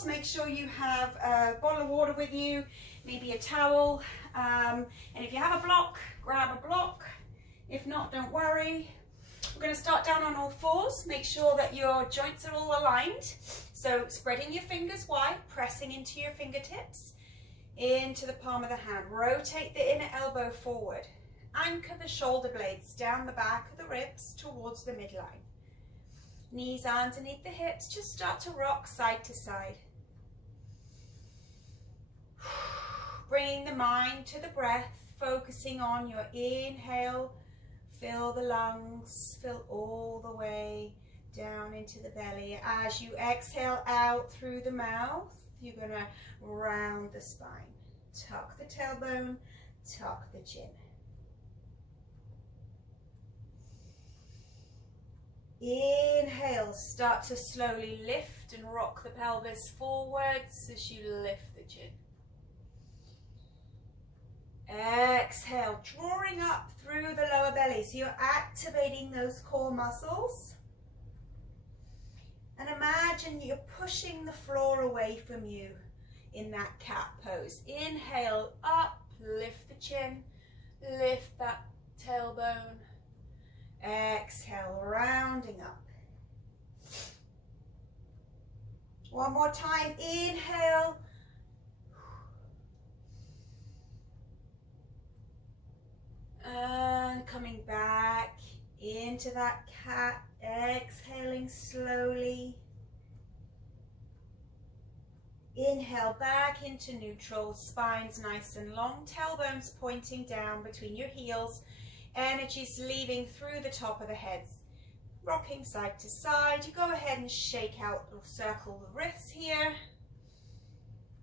pause, make sure you have a bottle of water with you, maybe a towel, and if you have a block, grab a block. If not, don't worry. We're going to start down on all fours. Make sure that your joints are all aligned. So spreading your fingers wide, pressing into your fingertips, into the palm of the hand. Rotate the inner elbow forward. Anchor the shoulder blades down the back of the ribs towards the midline. Knees underneath the hips. Just start to rock side to side. Bringing the mind to the breath, focusing on your inhale. Fill the lungs, fill all the way down into the belly. As you exhale out through the mouth, you're going to round the spine. Tuck the tailbone, tuck the chin. Inhale, start to slowly lift and rock the pelvis forwards as you lift the chin. Exhale, drawing up through the lower belly. So you're activating those core muscles. And imagine you're pushing the floor away from you in that cat pose. Inhale, up, lift the chin, lift that tailbone. Exhale, rounding up. One more time, inhale. And coming back into that cat, exhaling slowly. Inhale back into neutral, spines nice and long, tailbones pointing down between your heels, energies leaving through the top of the head, rocking side to side. You go ahead and shake out or circle the wrists here.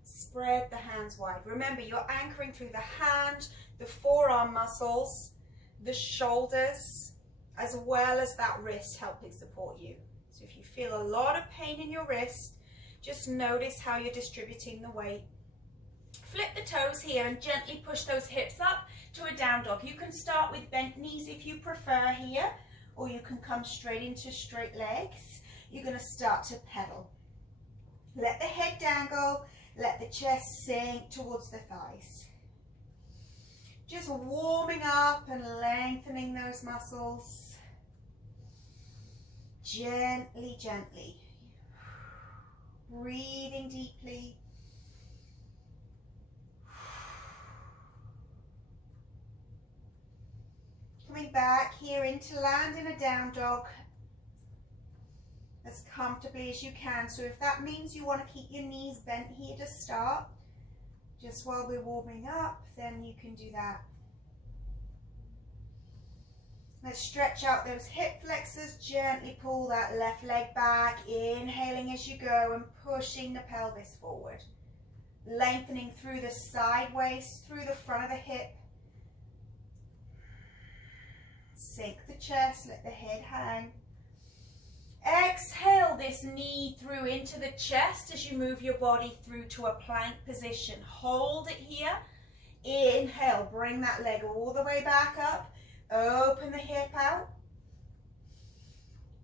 Spread the hands wide. Remember, you're anchoring through the hand, the forearm muscles, the shoulders, as well as that wrist helping support you. So if you feel a lot of pain in your wrist, just notice how you're distributing the weight. Flip the toes here and gently push those hips up to a down dog. You can start with bent knees if you prefer here, or you can come straight into straight legs. You're going to start to pedal. Let the head dangle, let the chest sink towards the thighs. Just warming up and lengthening those muscles. Gently, gently. Breathing deeply. Coming back here into land in a down dog as comfortably as you can. So if that means you want to keep your knees bent here to start, just while we're warming up, then you can do that. Let's stretch out those hip flexors, gently pull that left leg back, inhaling as you go and pushing the pelvis forward. Lengthening through the side waist, through the front of the hip. Sink the chest, let the head hang. Exhale this knee through into the chest as you move your body through to a plank position. Hold it here. Inhale, bring that leg all the way back up. Open the hip out.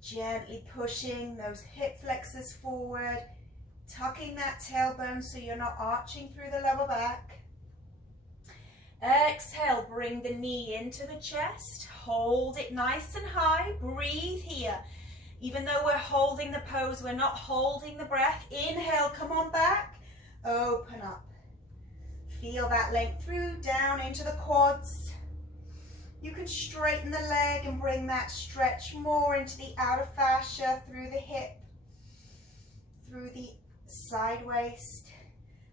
Gently pushing those hip flexors forward. Tucking that tailbone so you're not arching through the lower back. Exhale, bring the knee into the chest. Hold it nice and high. Breathe here. Even though we're holding the pose, we're not holding the breath. Inhale, come on back. Open up. Feel that length through, down into the quads. You can straighten the leg and bring that stretch more into the outer fascia, through the hip, through the side waist.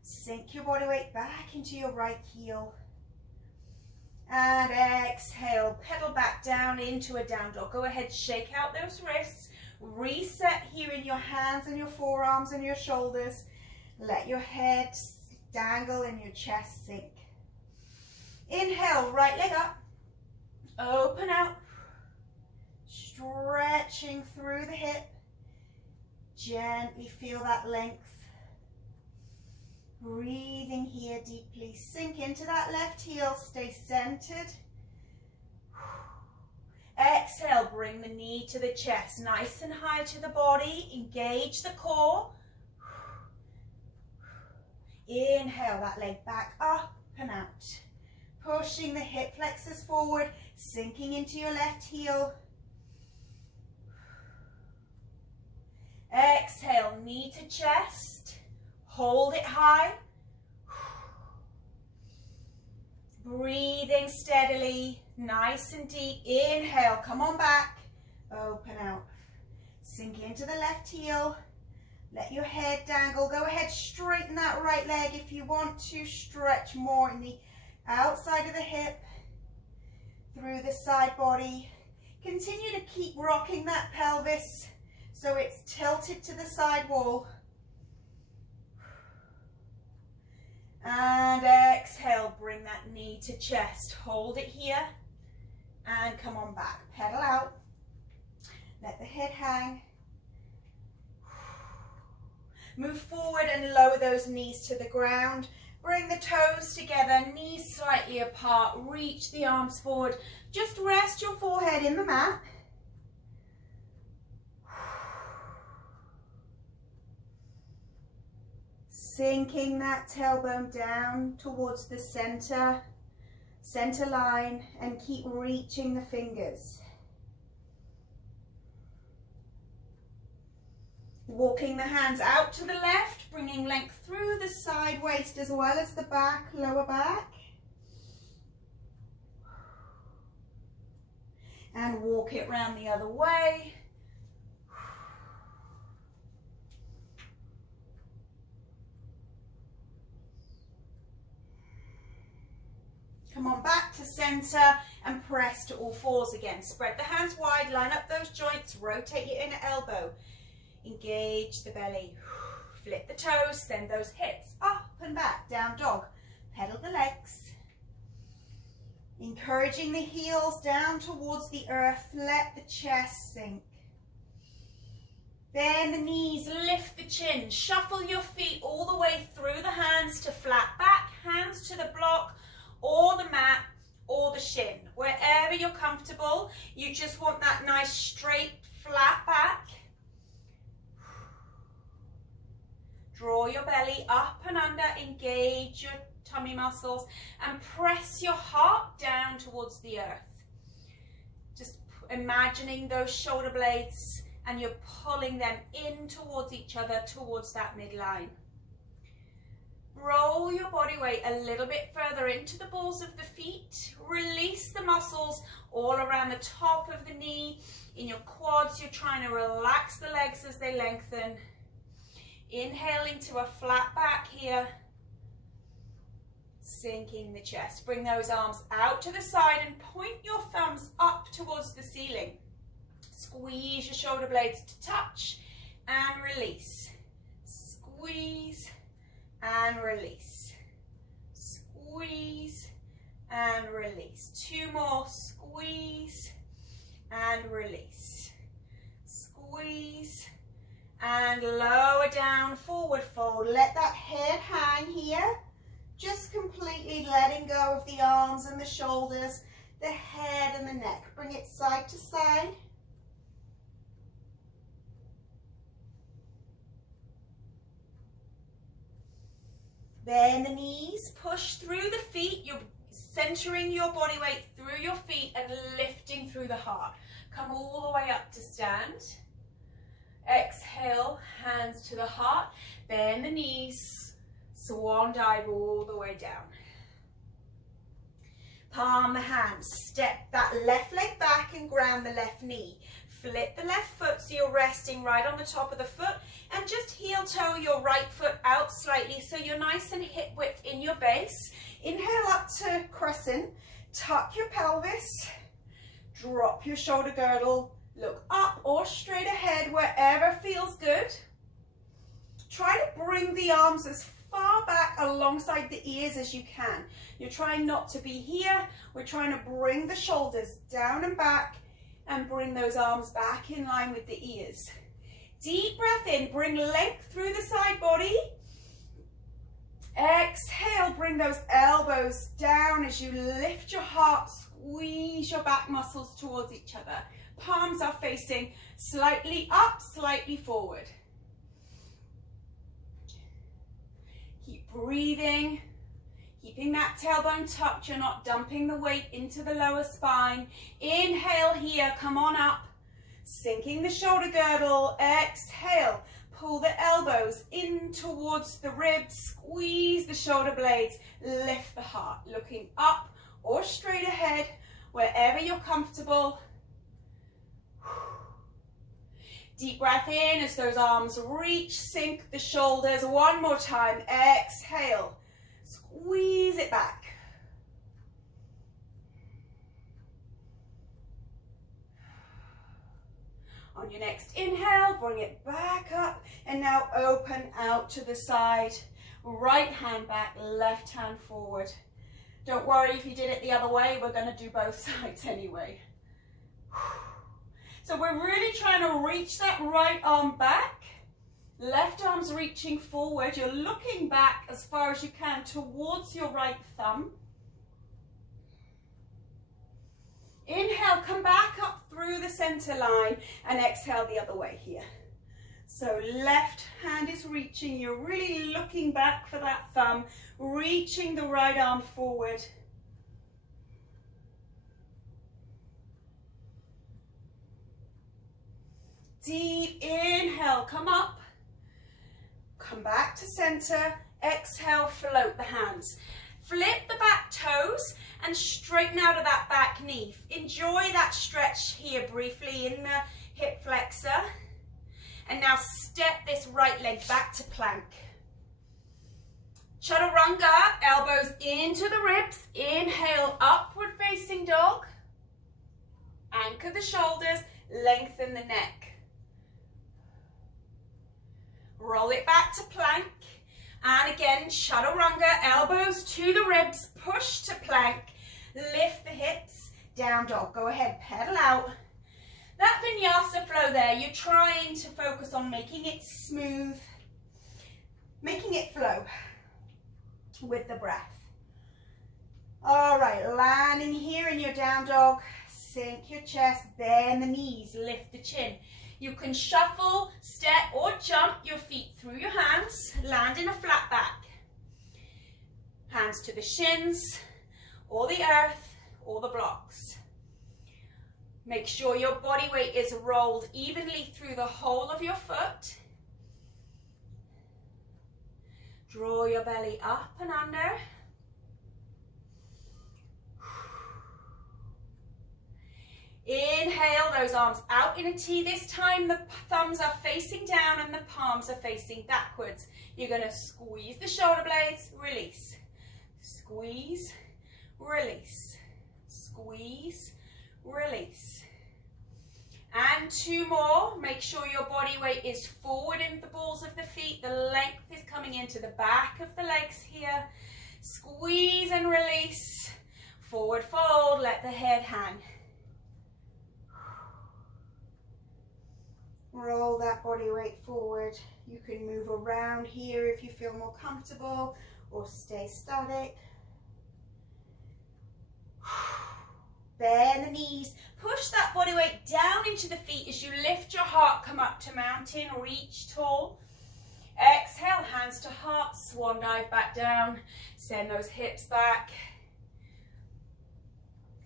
Sink your body weight back into your right heel. And exhale, pedal back down into a down dog. Go ahead, shake out those wrists. Reset here in your hands and your forearms and your shoulders. Let your head dangle and your chest sink. Inhale, right leg up. Open out. Stretching through the hip. Gently feel that length. Breathing here deeply. Sink into that left heel. Stay centered. Exhale, bring the knee to the chest, nice and high to the body. Engage the core. Inhale that leg back up and out. Pushing the hip flexors forward, sinking into your left heel. Exhale, knee to chest. Hold it high. Breathing steadily, nice and deep. Inhale, come on back. Open out. Sink into the left heel. Let your head dangle. Go ahead, straighten that right leg if you want to. Stretch more in the outside of the hip, through the side body. Continue to keep rocking that pelvis so it's tilted to the side wall. And exhale, bring that knee to chest. Hold it here and come on back. Pedal out. Let the head hang. Move forward and lower those knees to the ground. Bring the toes together, knees slightly apart. Reach the arms forward. Just rest your forehead in the mat. Sinking that tailbone down towards the center line, and keep reaching the fingers. Walking the hands out to the left, bringing length through the side waist as well as the back, lower back. And walk it round the other way. Come on back to center and press to all fours again. Spread the hands wide, line up those joints, rotate your inner elbow. Engage the belly. Flip the toes, send those hips up and back, down dog. Pedal the legs. Encouraging the heels down towards the earth. Let the chest sink. Bend the knees, lift the chin. Shuffle your feet all the way through the hands to flat back, hands to the block or the mat or the shin. Wherever you're comfortable, you just want that nice straight flat back. Draw your belly up and under, engage your tummy muscles and press your heart down towards the earth. Just imagining those shoulder blades and you're pulling them in towards each other, towards that midline. Roll your body weight a little bit further into the balls of the feet. Release the muscles all around the top of the knee. In your quads, you're trying to relax the legs as they lengthen. Inhaling to a flat back here. Sinking the chest. Bring those arms out to the side and point your thumbs up towards the ceiling. Squeeze your shoulder blades to touch and release. Squeeze and release. Squeeze and release. Two more. Squeeze and release. Squeeze and lower down, forward fold. Let that head hang here. Just completely letting go of the arms and the shoulders, the head and the neck. Bring it side to side. Bend the knees, push through the feet. You're centering your body weight through your feet and lifting through the heart. Come all the way up to stand. Exhale, hands to the heart. Bend the knees, swan dive all the way down. Palm the hands, step that left leg back and ground the left knee. Flip the left foot so you're resting right on the top of the foot, and just heel toe your right foot out slightly so you're nice and hip width in your base. Inhale up to crescent, tuck your pelvis, drop your shoulder girdle, look up or straight ahead wherever feels good. Try to bring the arms as far back alongside the ears as you can. You're trying not to be here. We're trying to bring the shoulders down and back and bring those arms back in line with the ears. Deep breath in, bring length through the side body. Exhale, bring those elbows down as you lift your heart, squeeze your back muscles towards each other. Palms are facing slightly up, slightly forward. Keep Breathing, keeping that tailbone tucked. You're not dumping the weight into the lower spine. Inhale here, come on up. Sinking the shoulder girdle. Exhale, pull the elbows in towards the ribs. Squeeze the shoulder blades. Lift the heart, looking up or straight ahead, wherever you're comfortable. Deep breath in as those arms reach, sink the shoulders. One more time, exhale, squeeze it back. On your next inhale, bring it back up and now open out to the side. Right hand back, left hand forward. Don't worry if you did it the other way, we're going to do both sides anyway. So we're really trying to reach that right arm back. Left arm's reaching forward. You're looking back as far as you can towards your right thumb. Inhale, come back up through the center line and exhale the other way here. So left hand is reaching, you're really looking back for that thumb, reaching the right arm forward. Deep inhale, come up, come back to center, exhale, float the hands. Flip the back toes and straighten out of that back knee. Enjoy that stretch here briefly in the hip flexor. And now step this right leg back to plank. Chaturanga, elbows into the ribs. Inhale, upward facing dog. Anchor the shoulders, lengthen the neck. Roll it back to plank. And again, chaturanga, elbows to the ribs, push to plank, lift the hips, down dog. Go ahead, pedal out. That vinyasa flow there, you're trying to focus on making it smooth, making it flow with the breath. All right, landing here in your down dog, sink your chest, bend the knees, lift the chin. You can shuffle, step or jump your feet through your hands, land in a flat back. Hands to the shins, or the earth, or the blocks. Make sure your body weight is rolled evenly through the whole of your foot. Draw your belly up and under. Inhale, those arms out in a T. This time the thumbs are facing down and the palms are facing backwards. You're going to squeeze the shoulder blades, release. Squeeze, release. Squeeze, release. And two more. Make sure your body weight is forward in the balls of the feet. The length is coming into the back of the legs here. Squeeze and release. Forward fold, let the head hang. Roll that body weight forward. You can move around here if you feel more comfortable or stay static. Bend the knees. Push that body weight down into the feet as you lift your heart, come up to mountain, reach tall. Exhale, hands to heart, swan dive back down. Send those hips back.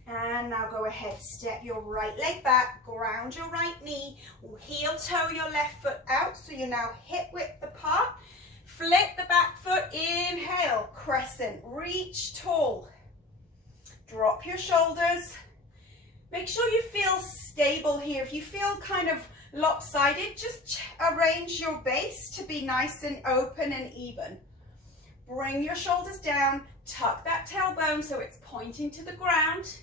And now go ahead, step your right leg back, ground your right knee, heel toe your left foot out, so you're now hip width apart. Flip the back foot, inhale, crescent, reach tall. Drop your shoulders. Make sure you feel stable here. If you feel kind of lopsided, just arrange your base to be nice and open and even. Bring your shoulders down, tuck that tailbone so it's pointing to the ground.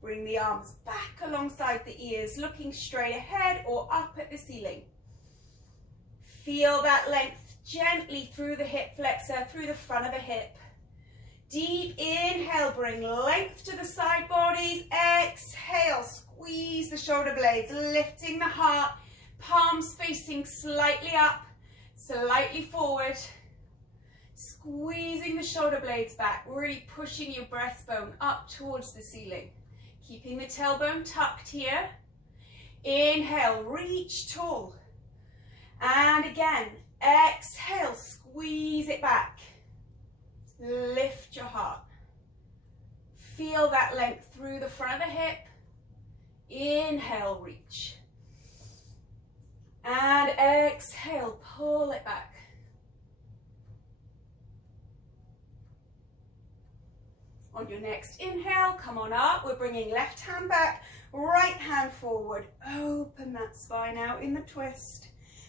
Bring the arms back alongside the ears, looking straight ahead or up at the ceiling. Feel that length gently through the hip flexor, through the front of the hip. Deep inhale, bring length to the side bodies. Exhale, squeeze the shoulder blades, lifting the heart, palms facing slightly up, slightly forward. Squeezing the shoulder blades back, really pushing your breastbone up towards the ceiling. Keeping the tailbone tucked here. Inhale, reach tall. And again, exhale, squeeze. Squeeze it back. Lift your heart. Feel that length through the front of the hip. Inhale, reach. And exhale, pull it back. On your next inhale, come on up. We're bringing left hand back, right hand forward. Open that spine out in the twist.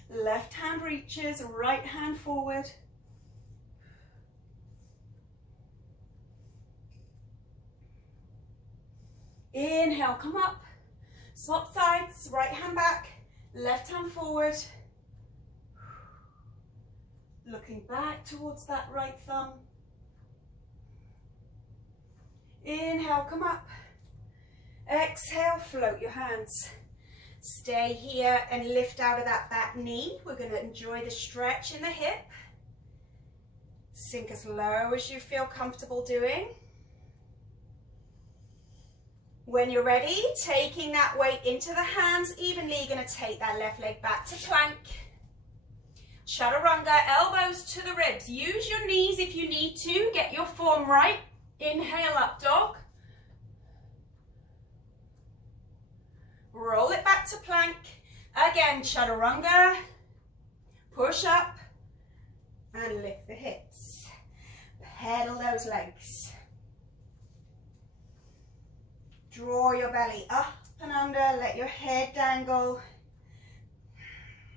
Left hand reaches, right hand forward. Inhale, come up. Swap sides, right hand back, left hand forward. Looking back towards that right thumb. Inhale, come up. Exhale, float your hands. Stay here and lift out of that back knee. We're going to enjoy the stretch in the hip. Sink as low as you feel comfortable doing. When you're ready, taking that weight into the hands evenly, you're going to take that left leg back to plank. Chaturanga, elbows to the ribs. Use your knees if you need to. Get your form right. Inhale, up dog. Roll it back to plank. Again, chaturanga. Push up and lift the hips. Pedal those legs. Draw your belly up and under. Let your head dangle.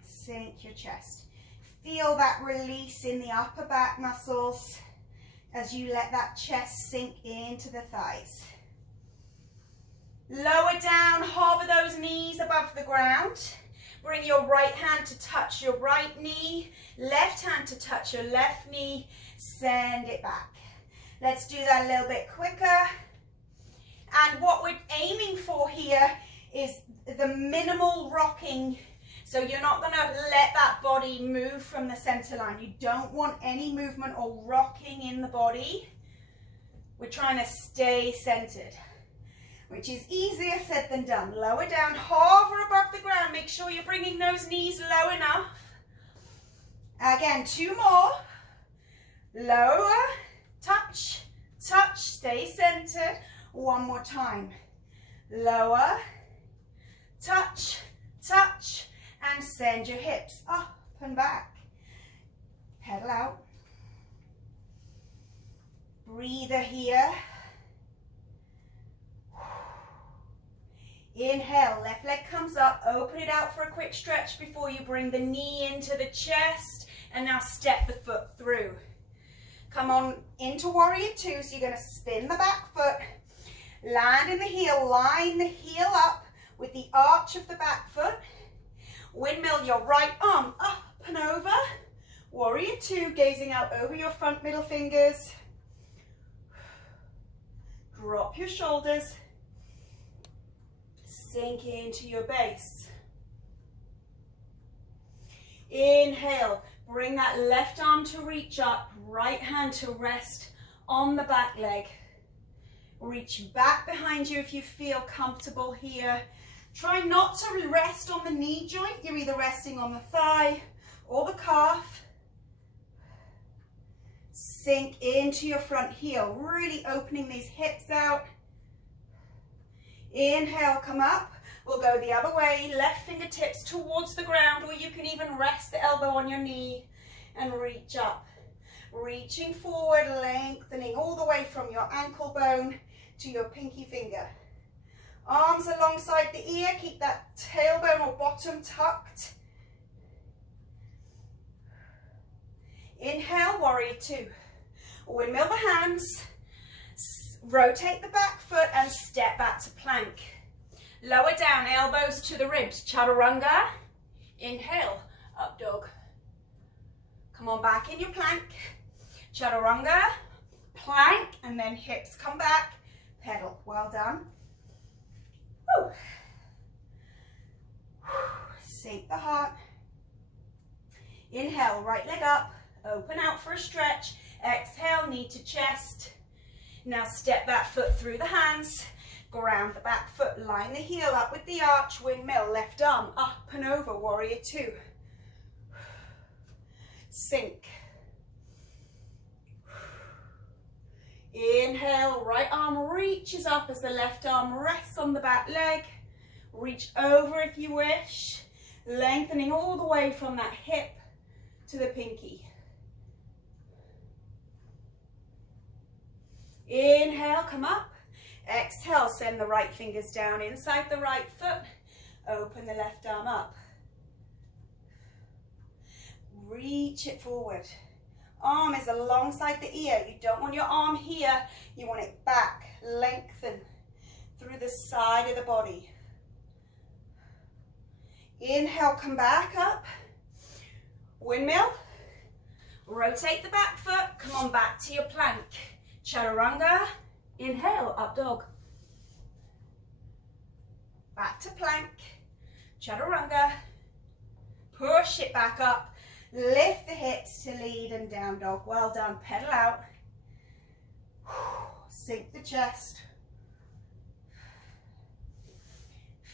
Sink your chest. Feel that release in the upper back muscles as you let that chest sink into the thighs. Lower down, hover those knees above the ground. Bring your right hand to touch your right knee, left hand to touch your left knee. Send it back. Let's do that a little bit quicker. And what we're aiming for here is the minimal rocking. So you're not going to let that body move from the center line. You don't want any movement or rocking in the body. We're trying to stay centered, which is easier said than done. Lower down, hover above the ground. Make sure you're bringing those knees low enough. Again, 2 more. Lower, touch, touch, stay centered. 1 more time. Lower, touch, touch, and send your hips up and back. Pedal out. Breather here. Inhale, left leg comes up, open it out for a quick stretch before you bring the knee into the chest, and now step the foot through. Come on into warrior 2, so you're going to spin the back foot, land in the heel, line the heel up with the arch of the back foot, windmill your right arm up and over, warrior 2, gazing out over your front middle fingers, drop your shoulders, sink into your base. Inhale, bring that left arm to reach up, right hand to rest on the back leg. Reach back behind you if you feel comfortable here. Try not to rest on the knee joint. You're either resting on the thigh or the calf. Sink into your front heel, really opening these hips out. Inhale, come up. We'll go the other way, left fingertips towards the ground, or you can even rest the elbow on your knee and reach up. Reaching forward, lengthening all the way from your ankle bone to your pinky finger. Arms alongside the ear, keep that tailbone or bottom tucked. Inhale, warrior 2. Windmill the hands. Rotate the back foot and step back to plank. Lower down, elbows to the ribs, chaturanga. Inhale, up dog. Come on back in your plank. Chaturanga, plank, and then hips come back, pedal. Well done. Woo. Sink the heart. Inhale, right leg up, open out for a stretch. Exhale, knee to chest. Now step that foot through the hands, ground the back foot, line the heel up with the arch, windmill, left arm up and over, warrior 2. Sink. Inhale, right arm reaches up as the left arm rests on the back leg. Reach over if you wish, lengthening all the way from that hip to the pinky. Inhale, come up. Exhale, send the right fingers down inside the right foot. Open the left arm up. Reach it forward. Arm is alongside the ear. You don't want your arm here. You want it back. Lengthen through the side of the body. Inhale, come back up. Windmill. Rotate the back foot. Come on back to your plank. Chaturanga. Inhale, up dog. Back to plank. Chaturanga. Push it back up. Lift the hips to lead and down dog. Well done. Pedal out. Sink the chest.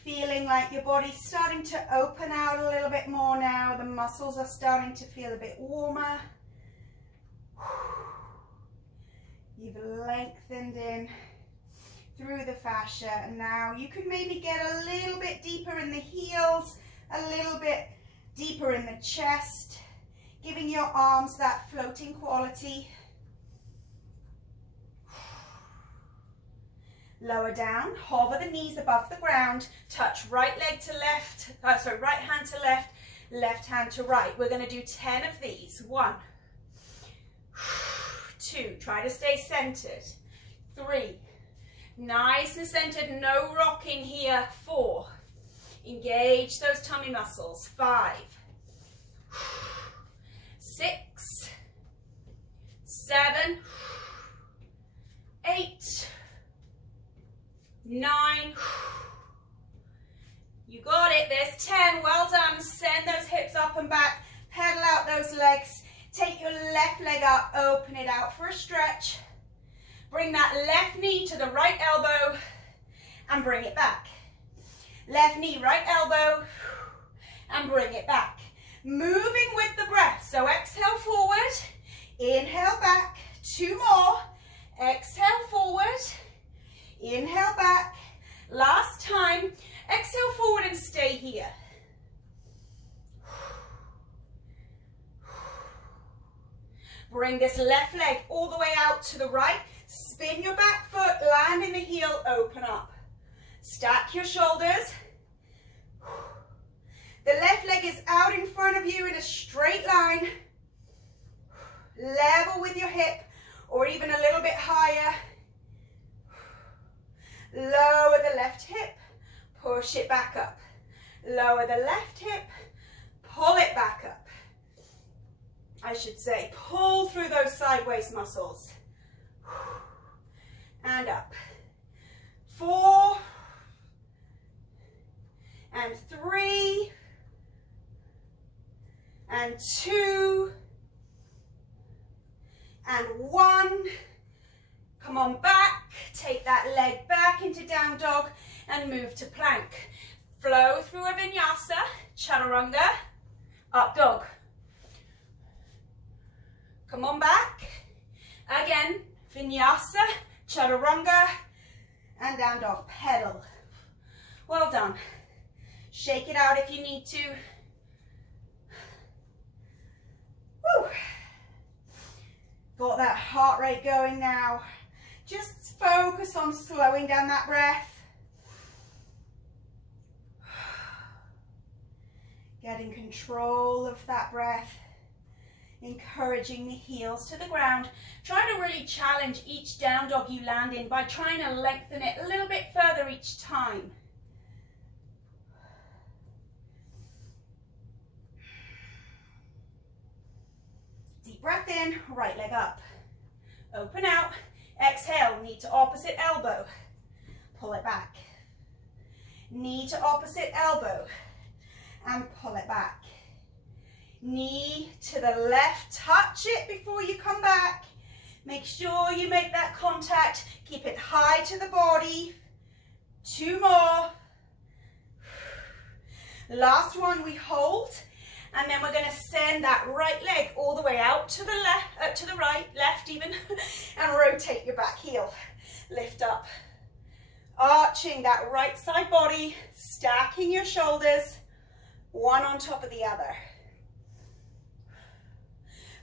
Feeling like your body's starting to open out a little bit more now. The muscles are starting to feel a bit warmer. You've lengthened in through the fascia, and now you could maybe get a little bit deeper in the heels, a little bit deeper in the chest, giving your arms that floating quality. Lower down, hover the knees above the ground, touch right leg to left, right hand to left, left hand to right. We're going to do 10 of these. 1, 2, try to stay centered. 3, nice and centered, no rocking here. 4, engage those tummy muscles. 5, 6, 7, 8, 9, you got it, there's 10, well done. Send those hips up and back, pedal out those legs, take your left leg up, open it out for a stretch, bring that left knee to the right elbow and bring it back. Left knee, right elbow and bring it back. Moving with the breath, so exhale forward, inhale back, 2 more, exhale forward, inhale back, last time, exhale forward and stay here. Bring this left leg all the way out to the right, spin your back foot, land in the heel, open up. Stack your shoulders. The left leg is out in front of you in a straight line. Level with your hip, or even a little bit higher. Lower the left hip, push it back up. Lower the left hip, pull it back up. I should say, pull through those sideways muscles. And up. 4, and 3, and 2, and 1. Come on back, take that leg back into down dog and move to plank. Flow through a vinyasa, chaturanga, up dog. Come on back. Again, vinyasa, chaturanga, and down dog. Pedal. Well done. Shake it out if you need to. Woo. Got that heart rate going now. Just focus on slowing down that breath. Getting control of that breath. Encouraging the heels to the ground. Try to really challenge each down dog you land in by trying to lengthen it a little bit further each time. Deep breath in, right leg up. Open out. Exhale, knee to opposite elbow. Pull it back. Knee to opposite elbow. And pull it back. Knee to the left, touch it before you come back. Make sure you make that contact. Keep it high to the body. 2 more. Last one, we hold. And then we're going to send that right leg all the way out to the left, to the right, left even, and rotate your back heel. watching that right side body, stacking your shoulders, one on top of the other.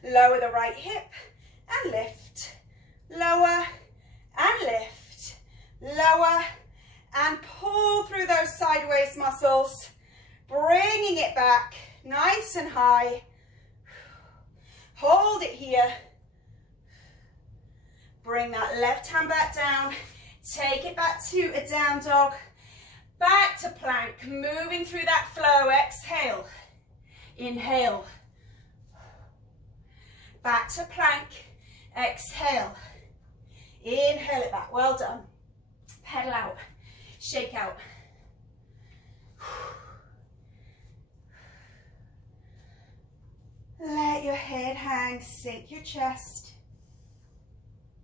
Lower the right hip and lift. Lower and lift. Lower and pull through those sideways muscles, bringing it back nice and high. Hold it here. Bring that left hand back down. Take it back to a down dog. Back to plank, moving through that flow. Exhale. Inhale. Back to plank. Exhale. Inhale it back. Well done. Pedal out. Shake out. Let your head hang. Sink your chest.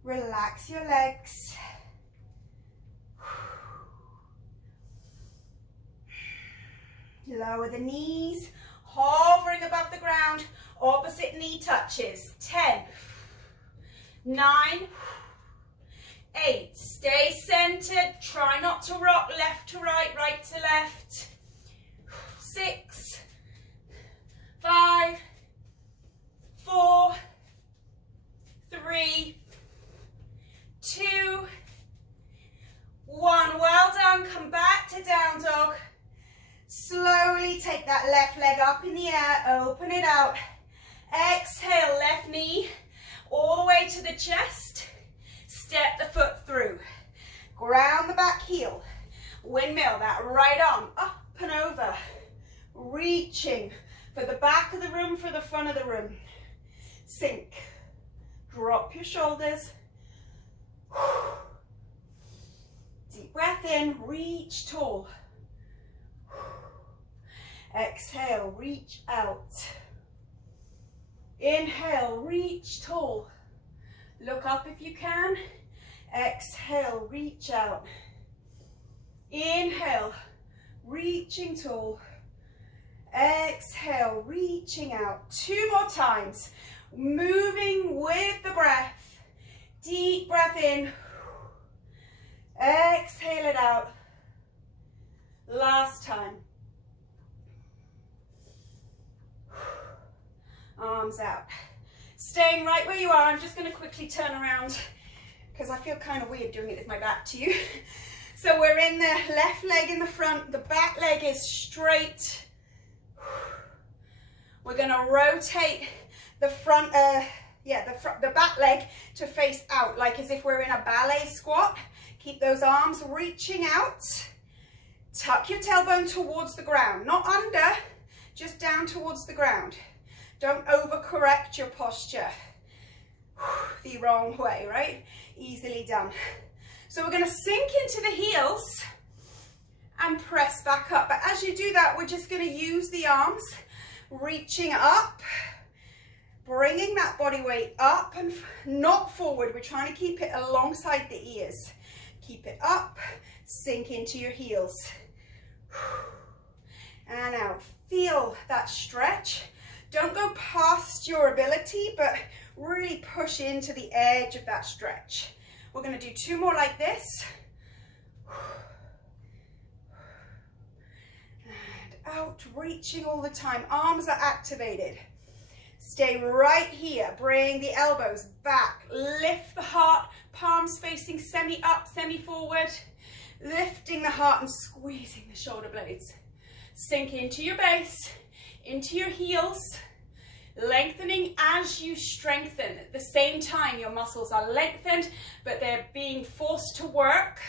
Relax your legs. Lower the knees, hovering above the ground, opposite knee touches. 10, 9, 8, stay centered, try not to rock left to right, right to left. 6, 5, 4, 3, 2, 1. Well done, come back to down dog. Slowly take that left leg up in the air, open it out. Exhale, left knee all the way to the chest. Step the foot through. Ground the back heel. Windmill that right arm up and over. Reaching for the back of the room, for the front of the room. Sink. Drop your shoulders. Deep breath in, reach tall. Exhale, reach out. Inhale, reach tall. Look up if you can. Exhale, reach out. Inhale, reaching tall. Exhale, reaching out. 2 more times. Moving with the breath. Deep breath in. Exhale it out. Last time. Arms out. Staying right where you are. I'm just going to quickly turn around because I feel kind of weird doing it with my back to you. So we're in the left leg in the front. The back leg is straight. We're going to rotate the front, the back leg to face out, like as if we're in a ballet squat. Keep those arms reaching out. Tuck your tailbone towards the ground, not under, just down towards the ground. Don't overcorrect your posture the wrong way, right? Easily done. So we're going to sink into the heels and press back up. But as you do that, we're just going to use the arms, reaching up, bringing that body weight up and not forward. We're trying to keep it alongside the ears. Keep it up, sink into your heels. And out. Feel that stretch. Don't go past your ability, but really push into the edge of that stretch. We're going to do 2 more like this. And out, reaching all the time. Arms are activated. Stay right here. Bring the elbows back. Lift the heart. Palms facing semi-up, semi-forward. Lifting the heart and squeezing the shoulder blades. Sink into your base, into your heels. Lengthening as you strengthen. At the same time, your muscles are lengthened, but they're being forced to work.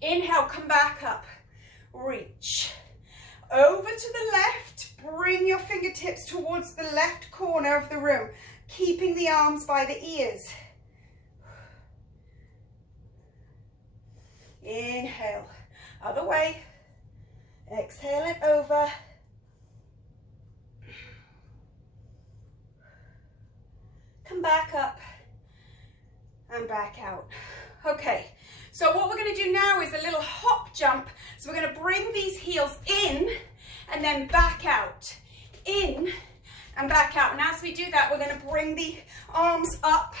Inhale, come back up. Reach. Over to the left. Bring your fingertips towards the left corner of the room, keeping the arms by the ears. Inhale. Other way. Exhale it over. Come back up and back out. Okay, so what we're going to do now is a little hop jump. So we're going to bring these heels in and then back out. In and back out. And as we do that, we're going to bring the arms up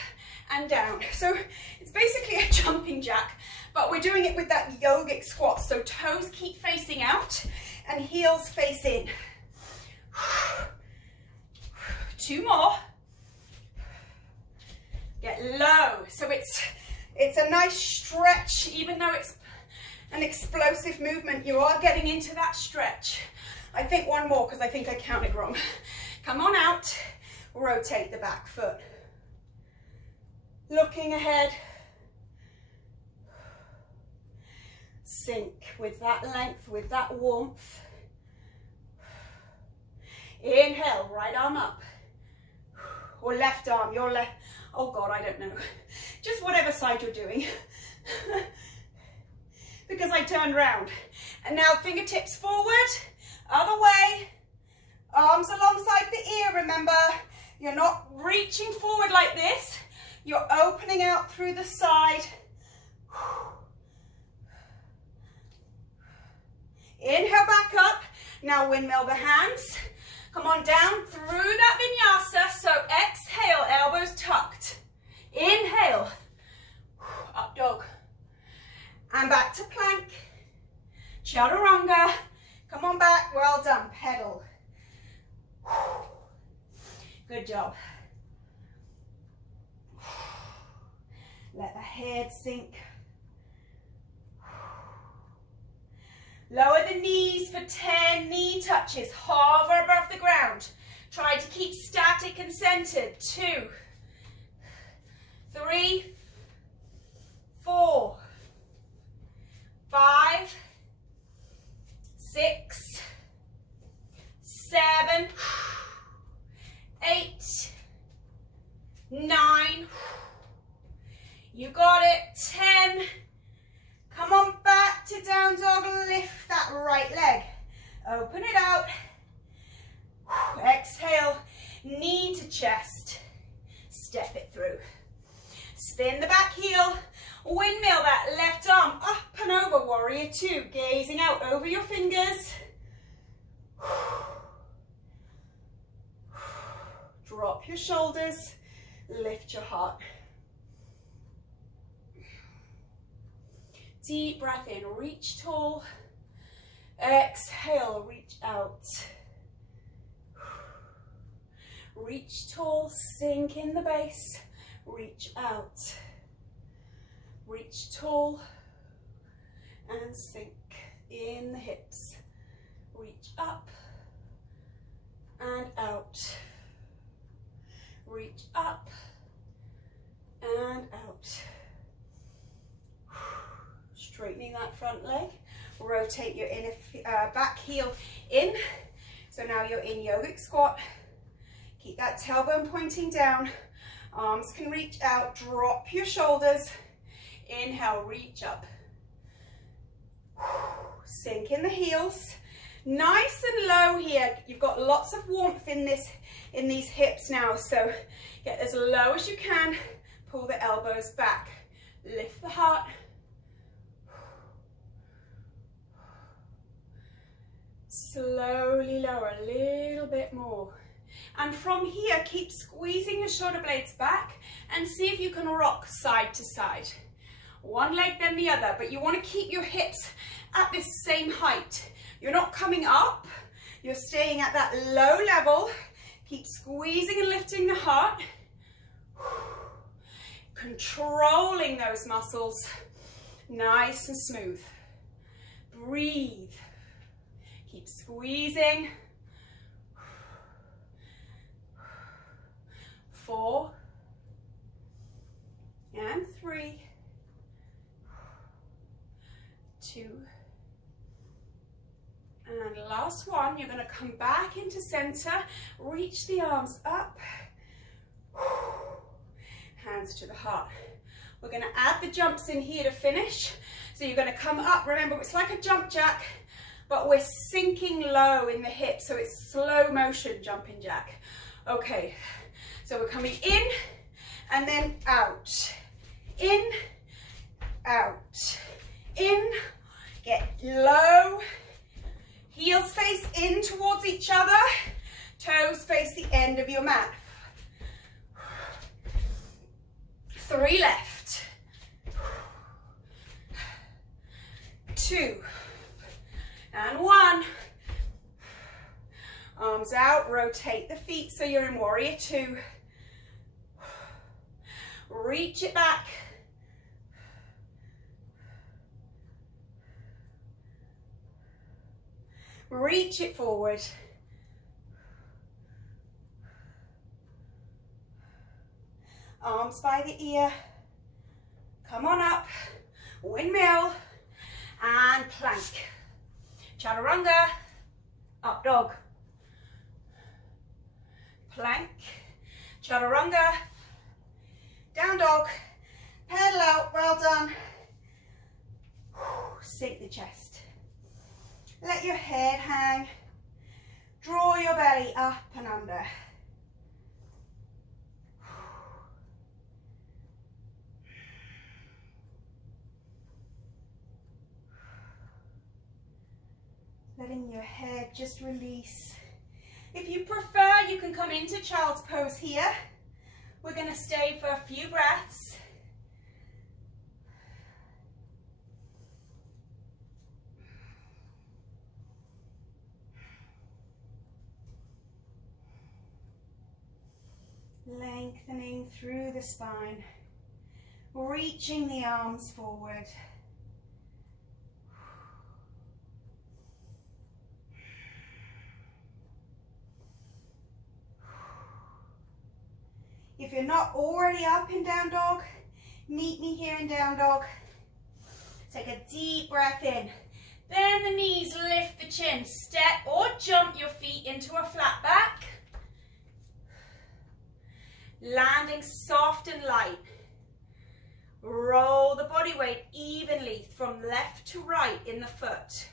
and down. So it's basically a jumping jack, but we're doing it with that yogic squat. So toes keep facing out and heels face in. 2 more. Get low. So it's a nice stretch, even though it's an explosive movement. You are getting into that stretch. I think 1 more because I think I counted wrong. Come on out. Rotate the back foot. Looking ahead. Sink with that length, with that warmth. Inhale, right arm up. Or left arm, your left. Oh God, I don't know. Just whatever side you're doing. Because I turned round. And now fingertips forward, other way. Arms alongside the ear, remember. You're not reaching forward like this. You're opening out through the side. Inhale back up. Now windmill the hands. Come on down through that vinyasa. So exhale, elbows tucked. Inhale. Up dog. And back to plank. Chaturanga. Come on back. Well done. Pedal. Good job. Let the head sink. Lower the knees for 10 knee touches. Hover above the ground. Try to keep static and centered. 2, 3, 4, 5, 6, 7, 8, 9. You got it. 10. Come on back to down dog. Lift that right leg. Open it out. Exhale. Knee to chest. Step it through. Spin the back heel. Windmill that left arm up and over. Warrior 2. Gazing out over your fingers. Drop your shoulders. Lift your heart. Deep breath in, reach tall. Exhale, reach out. Reach tall, sink in the base. Reach out. Reach tall and sink in the hips. Reach up and out. Reach up and out. Straightening that front leg. Rotate your inner back heel in. So now you're in yogic squat. Keep that tailbone pointing down. Arms can reach out. Drop your shoulders. Inhale, reach up. Sink in the heels. Nice and low here. You've got lots of warmth in these hips now. So get as low as you can. Pull the elbows back. Lift the heart. Slowly lower, a little bit more. And from here, keep squeezing your shoulder blades back and see if you can rock side to side. One leg, then the other, but you want to keep your hips at this same height. You're not coming up, you're staying at that low level. Keep squeezing and lifting the heart. Controlling those muscles. Nice and smooth. Breathe. Keep squeezing. 4 and 3, 2, and last one. You're going to come back into center, reach the arms up, hands to the heart. We're going to add the jumps in here to finish. So you're going to come up, remember it's like a jump jack, but we're sinking low in the hips, so it's slow motion jumping jack. Okay, so we're coming in and then out, in, out, in, get low, heels face in towards each other, toes face the end of your mat. 3 left. 2, and 1. Arms out, rotate the feet so you're in warrior 2. Reach it back. Reach it forward. Arms by the ear. Come on up. Windmill and plank. Chaturanga. Up dog. Plank. Chaturanga. Down dog. Pedal out. Well done. Sink the chest. Let your head hang. Draw your belly up and under. Letting your head just release. If you prefer, you can come into child's pose here. We're going to stay for a few breaths. Lengthening through the spine, reaching the arms forward. If you're not already up in down dog, meet me here in down dog. Take a deep breath in. Bend the knees, lift the chin, step or jump your feet into a flat back. Landing soft and light. Roll the body weight evenly from left to right in the foot.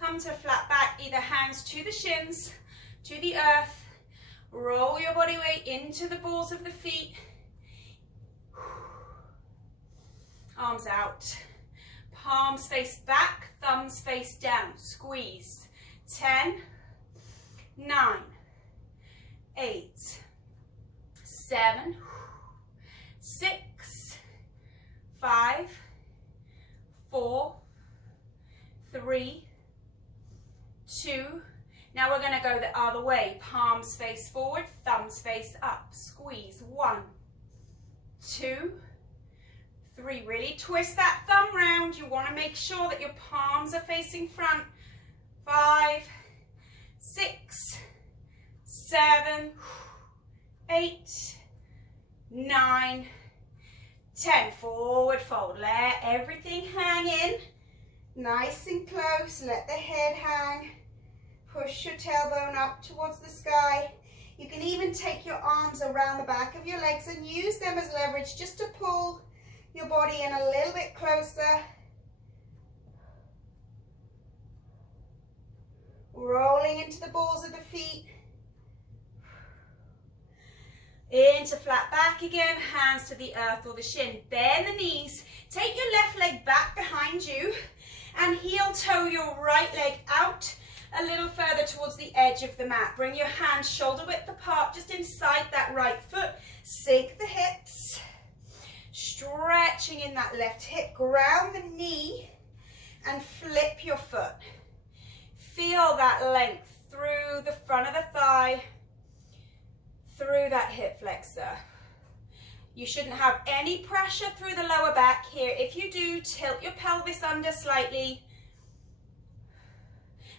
Come to a flat back, either hands to the shins, to the earth. Roll your body weight into the balls of the feet. Arms out. Palms face back, thumbs face down. Squeeze. 10, 9, 8, 7, 6, 5, 4, 3, 2. Now we're going to go the other way. Palms face forward, thumbs face up. Squeeze. 1, 2, 3. Really twist that thumb round. You want to make sure that your palms are facing front. 5, 6, 7, 8, 9, 10. Forward fold. Let everything hang in. Nice and close. Let the head hang. Push your tailbone up towards the sky. You can even take your arms around the back of your legs and use them as leverage just to pull your body in a little bit closer. Rolling into the balls of the feet. Into flat back again, hands to the earth or the shin. Bend the knees. Take your left leg back behind you and heel toe your right leg out a little further towards the edge of the mat. Bring your hands shoulder width apart, just inside that right foot. Sink the hips. Stretching in that left hip. Ground the knee and flip your foot. Feel that length through the front of the thigh, through that hip flexor. You shouldn't have any pressure through the lower back here. If you do, tilt your pelvis under slightly.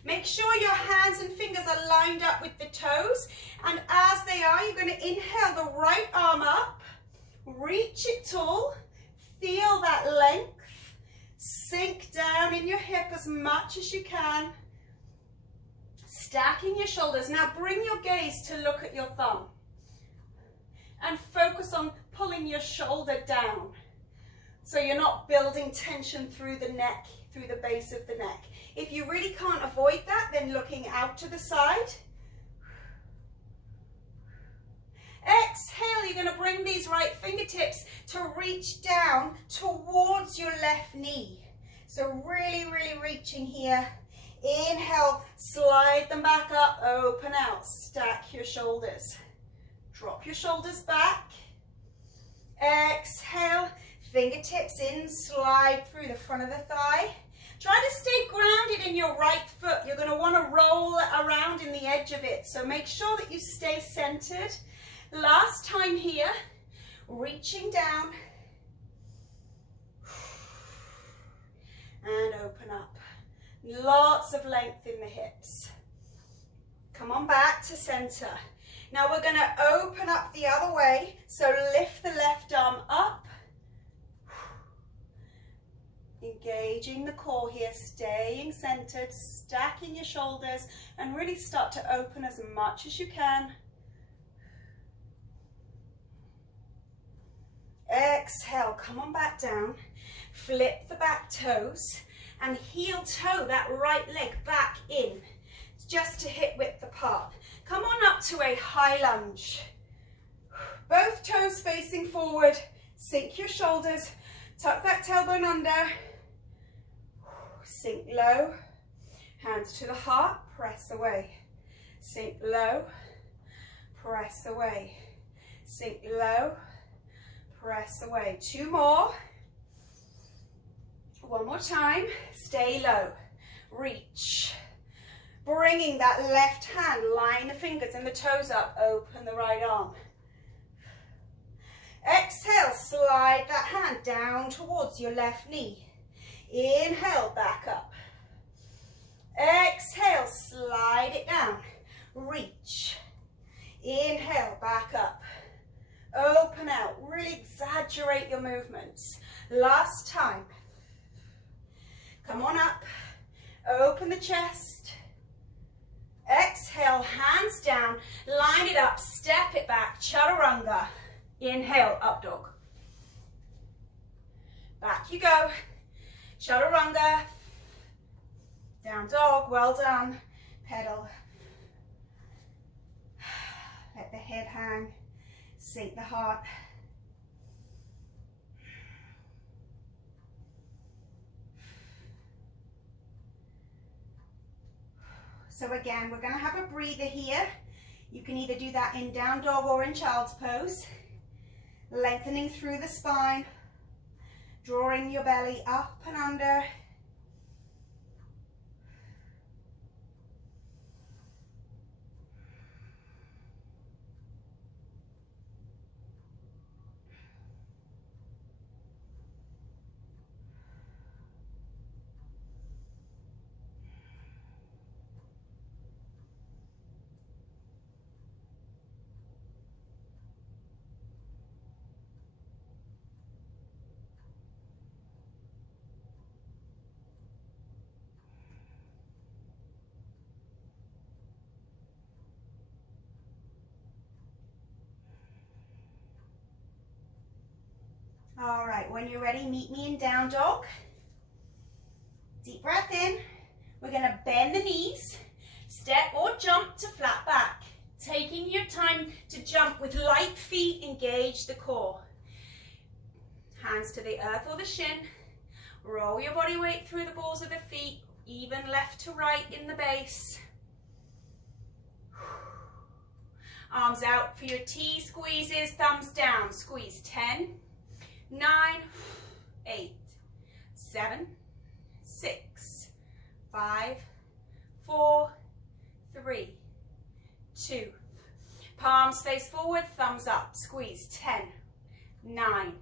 Make sure your hands and fingers are lined up with the toes, and as they are, you're going to inhale the right arm up, reach it tall, feel that length, sink down in your hip as much as you can, stacking your shoulders. Now bring your gaze to look at your thumb and focus on pulling your shoulder down so you're not building tension through the neck, through the base of the neck. If you really can't avoid that, then looking out to the side. Exhale, you're going to bring these right fingertips to reach down towards your left knee. So really, really reaching here. Inhale, slide them back up, open out, stack your shoulders. Drop your shoulders back. Exhale, fingertips in, slide through the front of the thigh. Try to stay grounded in your right foot. You're going to want to roll around in the edge of it. So make sure that you stay centered. Last time here, reaching down. And open up. Lots of length in the hips. Come on back to center. Now we're going to open up the other way. So lift the left arm up. Engaging the core here, staying centered, stacking your shoulders, and really start to open as much as you can. Exhale, come on back down. Flip the back toes and heel toe that right leg back in, just to hip width apart. Come on up to a high lunge. Both toes facing forward. Sink your shoulders. Tuck that tailbone under. Sink low. Hands to the heart. Press away. Sink low. Press away. Sink low. Press away. 2 more. 1 more time. Stay low. Reach. Bringing that left hand, line the fingers and the toes up. Open the right arm. Exhale, slide that hand down towards your left knee. Inhale, back up. Exhale, slide it down. Reach. Inhale, back up. Open out. Really exaggerate your movements. Last time. Come on up. Open the chest. Exhale, hands down. Line it up. Step it back. Chaturanga. Inhale, up dog. Back you go. Chaturanga. Down dog. Well done. Pedal. Let the head hang. Sink the heart. So again, we're going to have a breather here. You can either do that in down dog or in child's pose. Lengthening through the spine, drawing your belly up and under. All right, when you're ready, meet me in down dog. Deep breath in. We're going to bend the knees, step or jump to flat back. Taking your time to jump with light feet, engage the core. Hands to the earth or the shin. Roll your body weight through the balls of the feet, even left to right in the base. Arms out for your T squeezes, thumbs down. Squeeze 10, 9, 8, 7, 6, 5, 4, 3, 2. Palms face forward, thumbs up. Squeeze 10, 9,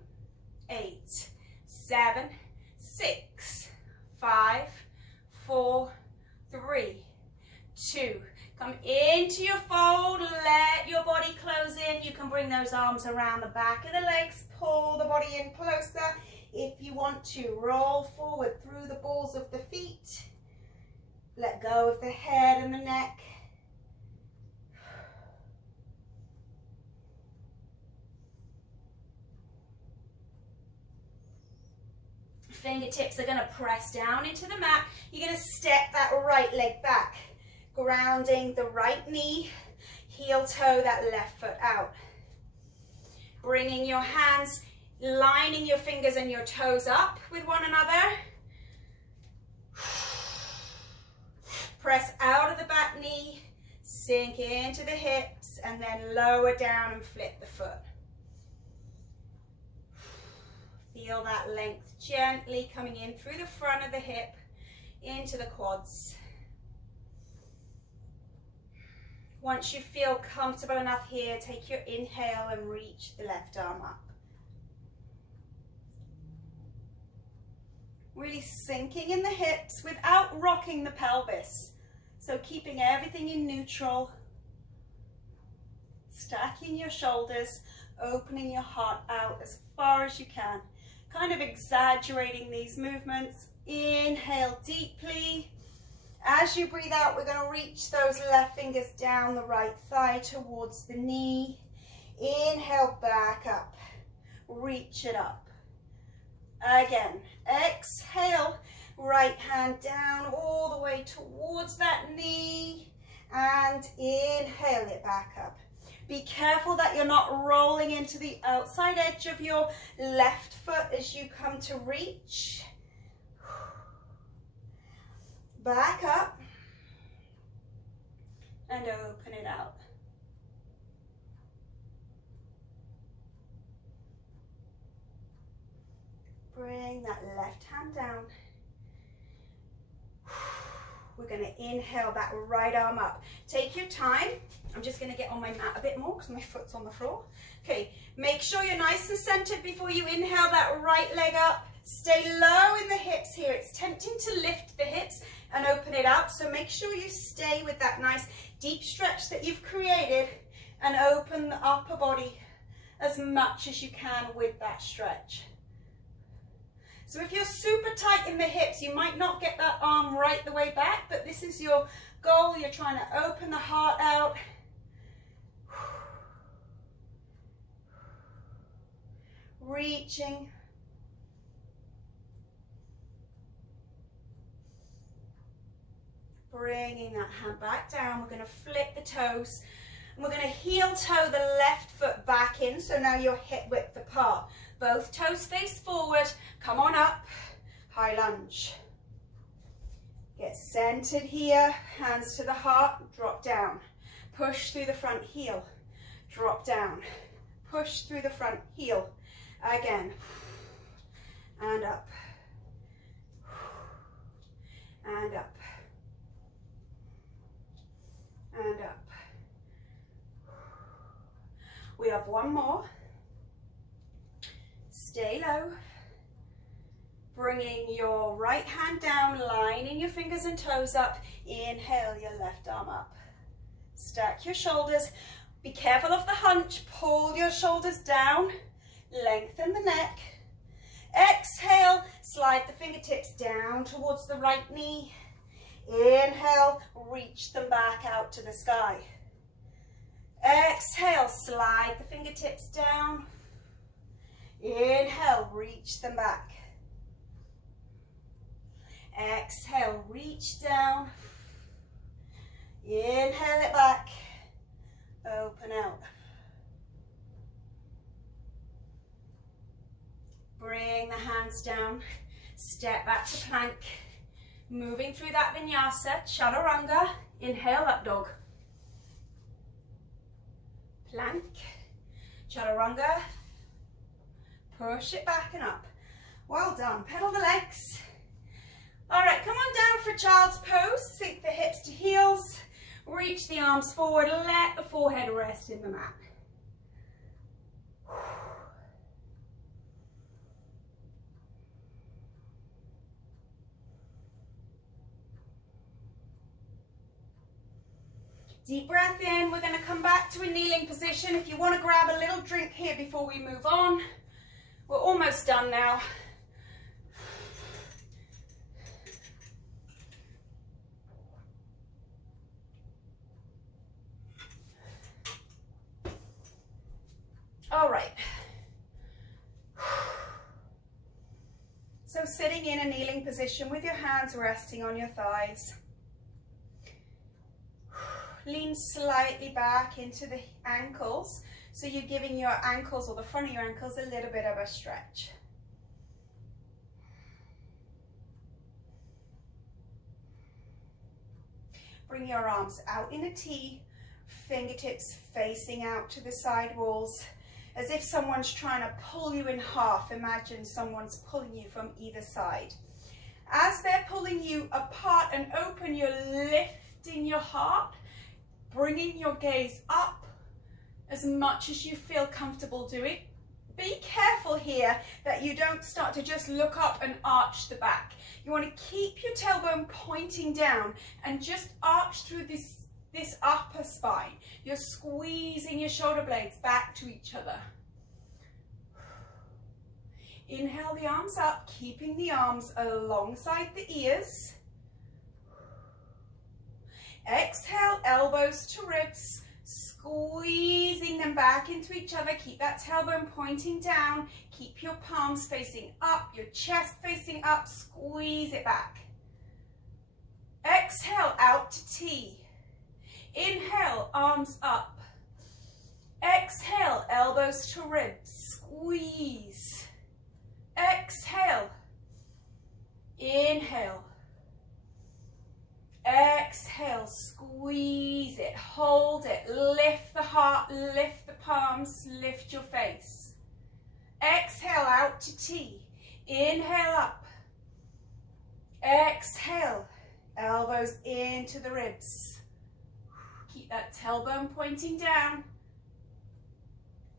8, 7, 6, 5, 4, 3, 2. Come into your fold, let your body close in. You can bring those arms around the back of the legs, pull the body in closer. If you want to, roll forward through the balls of the feet. Let go of the head and the neck. Fingertips are going to press down into the mat. You're going to step that right leg back, grounding the right knee, heel toe that left foot out. Bringing your hands, lining your fingers and your toes up with one another. Press out of the back knee, sink into the hips, and then lower down and flip the foot. Feel that length gently coming in through the front of the hip, into the quads. Once you feel comfortable enough here, take your inhale and reach the left arm up. Really sinking in the hips without rocking the pelvis. So keeping everything in neutral. Stacking your shoulders, opening your heart out as far as you can. Kind of exaggerating these movements. Inhale deeply. As you breathe out, we're going to reach those left fingers down the right thigh towards the knee. Inhale, back up. Reach it up. Again, exhale, right hand down all the way towards that knee. And inhale it back up. Be careful that you're not rolling into the outside edge of your left foot as you come to reach. Back up and open it out. Bring that left hand down. We're going to inhale that right arm up. Take your time. I'm just going to get on my mat a bit more because my foot's on the floor. Okay, make sure you're nice and centered before you inhale that right leg up. Stay low in the hips here. It's tempting to lift the hips and open it up, so make sure you stay with that nice deep stretch that you've created and open the upper body as much as you can with that stretch. So if you're super tight in the hips, you might not get that arm right the way back, but this is your goal. You're trying to open the heart out. Reaching. Bringing that hand back down. We're going to flip the toes. And we're going to heel toe the left foot back in, so now you're hip width apart. Both toes face forward. Come on up. High lunge. Get centered here. Hands to the heart. Drop down. Push through the front heel. Drop down. Push through the front heel. Again. And up. And up. And up. We have one more. Stay low. Bringing your right hand down, lining your fingers and toes up. Inhale your left arm up. Stack your shoulders. Be careful of the hunch. Pull your shoulders down. Lengthen the neck. Exhale. Slide the fingertips down towards the right knee. Inhale. Reach them back out to the sky. Exhale. Slide the fingertips down. Inhale. Reach them back. Exhale. Reach down. Inhale it back. Open out. Bring the hands down. Step back to plank. Moving through that vinyasa, chaturanga. Inhale, up dog. Plank. Chaturanga. Push it back and up. Well done. Pedal the legs. All right, come on down for child's pose. Sink the hips to heels. Reach the arms forward. Let the forehead rest in the mat. Deep breath in. We're going to come back to a kneeling position. If you want to grab a little drink here before we move on. We're almost done now. All right. So sitting in a kneeling position with your hands resting on your thighs. Lean slightly back into the ankles. So you're giving your ankles or the front of your ankles a little bit of a stretch. Bring your arms out in a T, fingertips facing out to the side walls. As if someone's trying to pull you in half. Imagine someone's pulling you from either side. As they're pulling you apart and open, you're lifting your heart, bringing your gaze up as much as you feel comfortable doing. Be careful here that you don't start to just look up and arch the back. You want to keep your tailbone pointing down and just arch through this upper spine. You're squeezing your shoulder blades back to each other. Inhale the arms up, keeping the arms alongside the ears. Exhale, elbows to ribs, squeezing them back into each other. Keep that tailbone pointing down. Keep your palms facing up, your chest facing up. Squeeze it back. Exhale, out to T. Inhale, arms up. Exhale, elbows to ribs. Squeeze. Exhale. Inhale. Exhale, squeeze it, hold it, lift the heart, lift the palms, lift your face. Exhale, out to T. Inhale up. Exhale, elbows into the ribs. Keep that tailbone pointing down.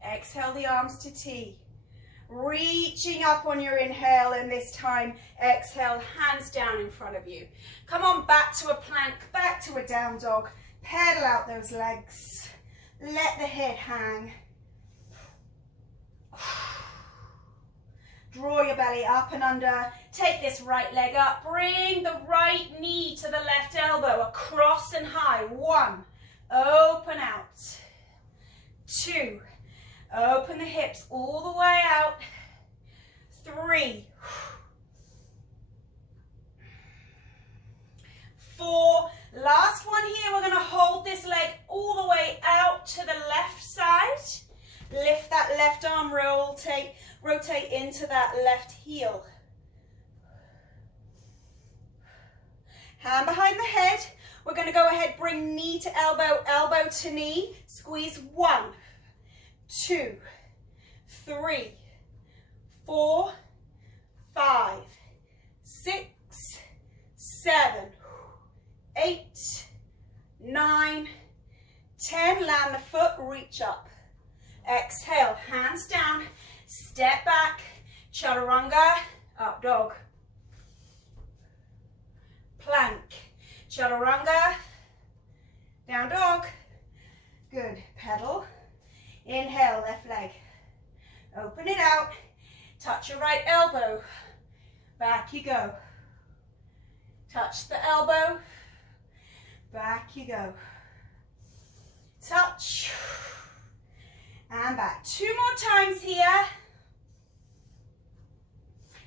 Exhale the arms to T. Reaching up on your inhale, and this time exhale, hands down in front of you. Come on, back to a plank, back to a down dog. Pedal out those legs. Let the head hang. Draw your belly up and under. Take this right leg up. Bring the right knee to the left elbow, across and high. 1, open out. 2, open the hips all the way out. 3, 4, last one here. We're going to hold this leg all the way out to the left side. Lift that left arm, rotate into that left heel. Hand behind the head. We're going to go ahead, bring knee to elbow, elbow to knee. Squeeze 1, 2, 3, 4, 5, 6, 7, 8, 9, 10. Land the foot, reach up. Exhale, hands down, step back, chaturanga, up dog. Plank, chaturanga, down dog. Good, pedal. Inhale, left leg. Open it out. Touch your right elbow. Back you go. Touch the elbow. Back you go. Touch. And back. 2 more times here.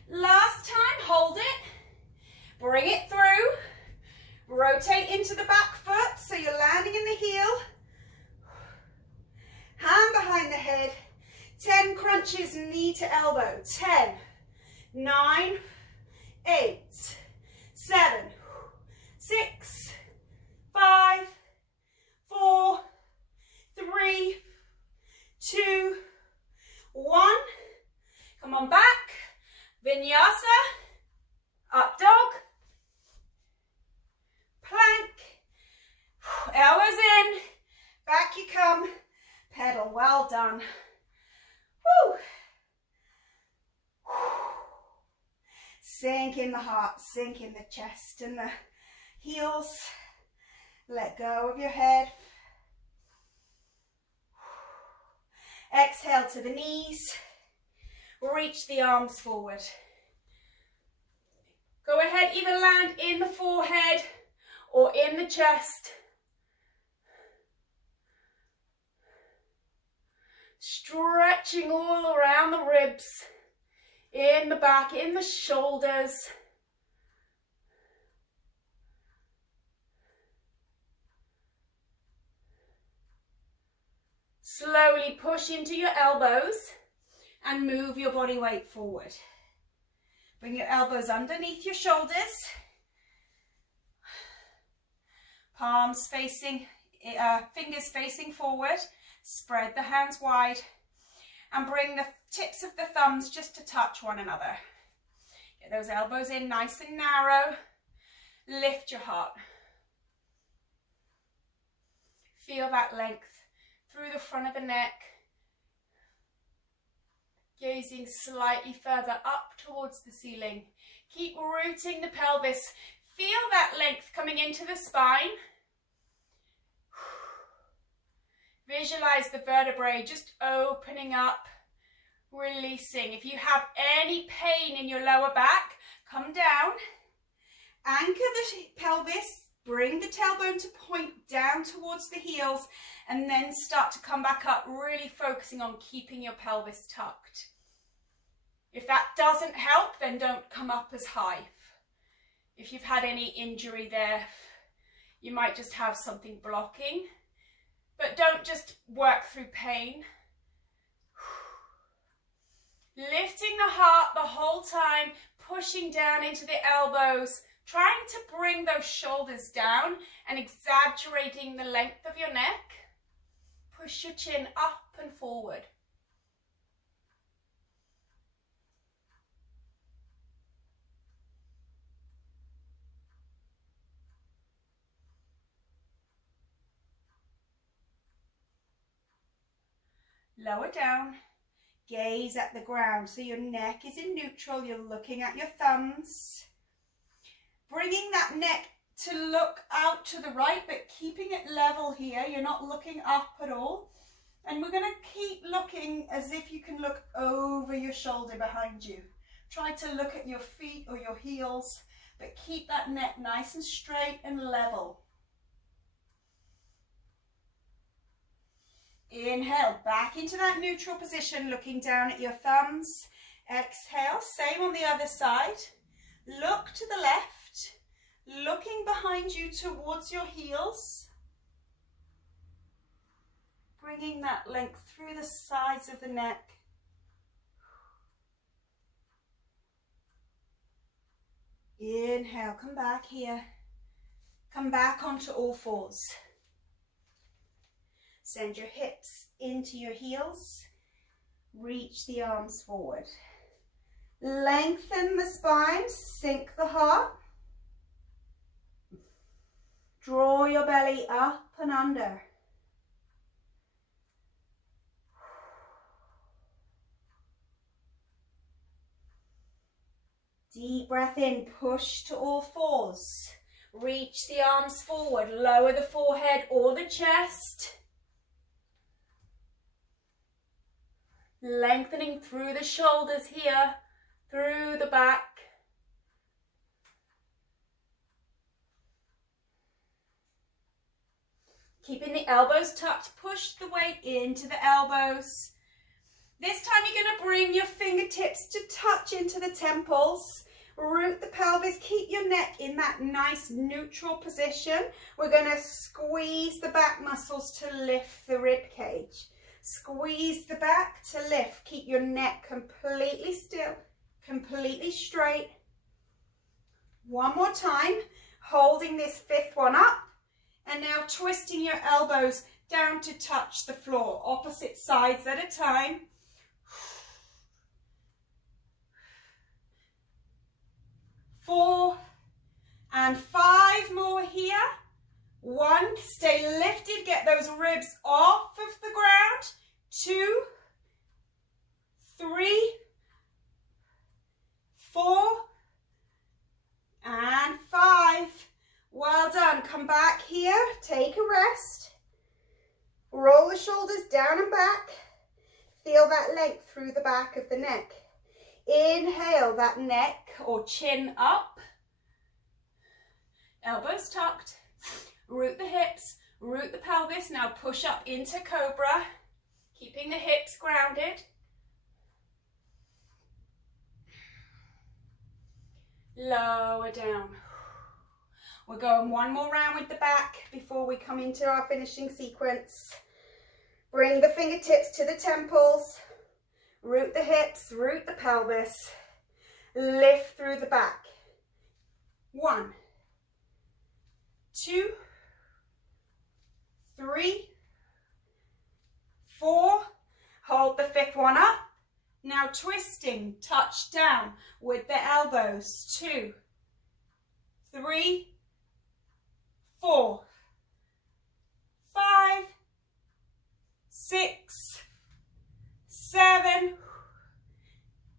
Last time, hold it. Bring it through. Rotate into the back foot so you're landing in the heel. Hand behind the head. 10 crunches, knee to elbow. 10, 9, 8, 7, 6, 5, 4, 3, 2, 1. Come on back. Vinyasa. Up dog. Plank. Elbows in. Back you come. Pedal. Well done. Woo. Sink in the heart. Sink in the chest and the heels. Let go of your head. Exhale to the knees. Reach the arms forward. Go ahead, either land in the forehead or in the chest. Stretching all around the ribs, in the back, in the shoulders. Slowly push into your elbows and move your body weight forward. Bring your elbows underneath your shoulders. Palms facing, fingers facing forward. Spread the hands wide and bring the tips of the thumbs just to touch one another. Get those elbows in nice and narrow. Lift your heart. Feel that length through the front of the neck. Gazing slightly further up towards the ceiling. Keep rooting the pelvis. Feel that length coming into the spine. Visualize the vertebrae just opening up, releasing. If you have any pain in your lower back, come down. Anchor the pelvis. Bring the tailbone to point down towards the heels, and then start to come back up, really focusing on keeping your pelvis tucked. If that doesn't help, then don't come up as high. If you've had any injury there, you might just have something blocking, but don't just work through pain. Lifting the heart the whole time, pushing down into the elbows, trying to bring those shoulders down and exaggerating the length of your neck. Push your chin up and forward. Lower down, gaze at the ground. So your neck is in neutral, you're looking at your thumbs. Bringing that neck to look out to the right, but keeping it level here. You're not looking up at all. And we're going to keep looking as if you can look over your shoulder behind you. Try to look at your feet or your heels, but keep that neck nice and straight and level. Inhale, back into that neutral position, looking down at your thumbs. Exhale, same on the other side. Look to the left, looking behind you towards your heels. Bringing that length through the sides of the neck. Inhale, come back here. Come back onto all fours. Send your hips into your heels. Reach the arms forward. Lengthen the spine, sink the heart. Draw your belly up and under. Deep breath in, push to all fours. Reach the arms forward, lower the forehead or the chest. Lengthening through the shoulders here, through the back. Keeping the elbows tucked, push the weight into the elbows. This time you're going to bring your fingertips to touch into the temples. Root the pelvis, keep your neck in that nice neutral position. We're going to squeeze the back muscles to lift the rib cage. Squeeze the back to lift. Keep your neck completely still, completely straight. One more time, holding this fifth one up. And now twisting your elbows down to touch the floor, opposite sides at a time. 4 and 5 more here. 1, stay lifted, get those ribs off of the ground. 2, 3, 4, and 5. Well done. Come back here, take a rest. Roll the shoulders down and back. Feel that length through the back of the neck. Inhale, that neck or chin up. Elbows tucked. Root the hips, root the pelvis. Now push up into cobra, keeping the hips grounded. Lower down. We're going one more round with the back before we come into our finishing sequence. Bring the fingertips to the temples. Root the hips, root the pelvis. Lift through the back. 1, 2, 3, 4. Hold the fifth one up. Now twisting, touch down with the elbows. 2, 3, 4, 5, 6, 7,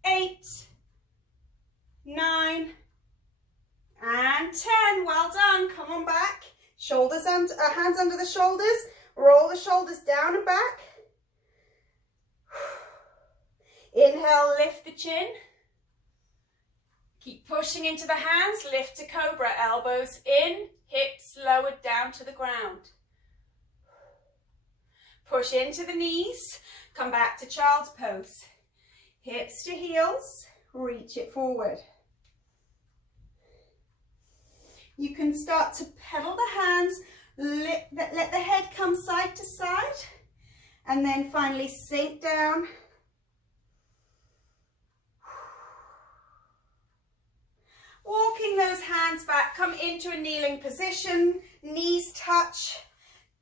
8, 9, and 10. Well done. Come on back. Shoulders and hands under the shoulders. Roll the shoulders down and back. Inhale, lift the chin. Keep pushing into the hands. Lift to cobra. Elbows in, hips lowered down to the ground. Push into the knees. Come back to child's pose. Hips to heels. Reach it forward. You can start to pedal the hands. Let the head come side to side. And then finally sink down. Walking those hands back, come into a kneeling position, knees touch.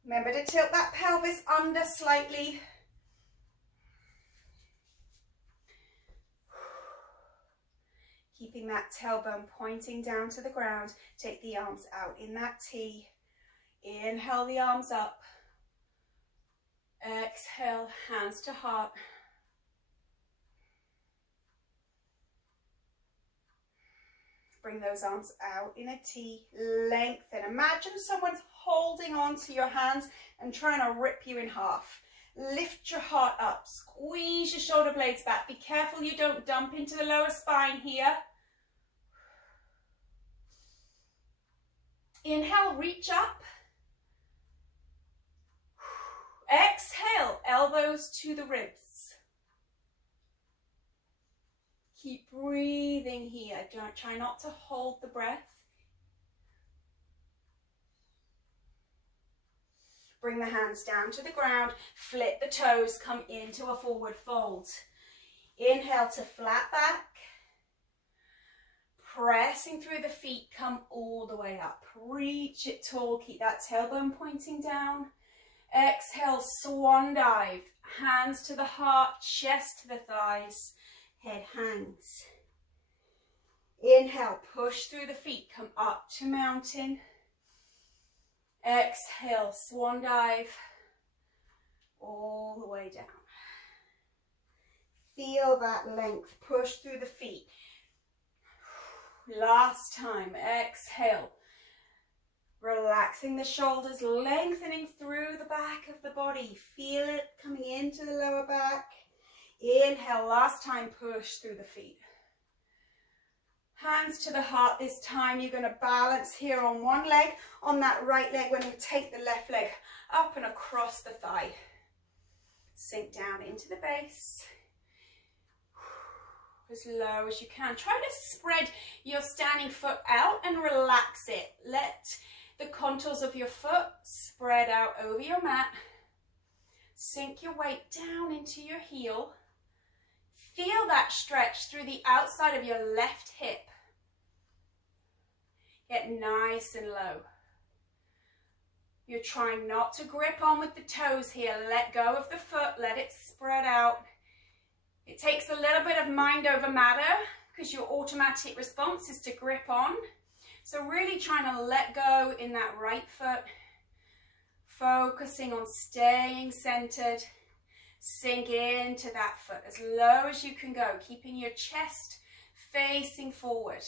Remember to tilt that pelvis under slightly. Keeping that tailbone pointing down to the ground. Take the arms out in that T. Inhale the arms up. Exhale, hands to heart. Bring those arms out in a T, lengthen. Imagine someone's holding on to your hands and trying to rip you in half. Lift your heart up, squeeze your shoulder blades back. Be careful you don't dump into the lower spine here. Inhale, reach up. Exhale, elbows to the ribs. Keep breathing here. Don't try not to hold the breath. Bring the hands down to the ground. Flip the toes. Come into a forward fold. Inhale to flat back. Pressing through the feet. Come all the way up. Reach it tall. Keep that tailbone pointing down. Exhale, swan dive. Hands to the heart. Chest to the thighs. Head hangs. Inhale, push through the feet, come up to mountain. Exhale, swan dive, all the way down. Feel that length, push through the feet. Last time, exhale. Relaxing the shoulders, lengthening through the back of the body. Feel it coming into the lower back. Inhale, last time, push through the feet. Hands to the heart. This time you're going to balance here on one leg. On that right leg, we're going to take the left leg up and across the thigh. Sink down into the base. As low as you can. Try to spread your standing foot out and relax it. Let the contours of your foot spread out over your mat. Sink your weight down into your heel. Feel that stretch through the outside of your left hip. Get nice and low. You're trying not to grip on with the toes here. Let go of the foot. Let it spread out. It takes a little bit of mind over matter because your automatic response is to grip on. So really trying to let go in that right foot. Focusing on staying centered. Sink into that foot as low as you can go, keeping your chest facing forward.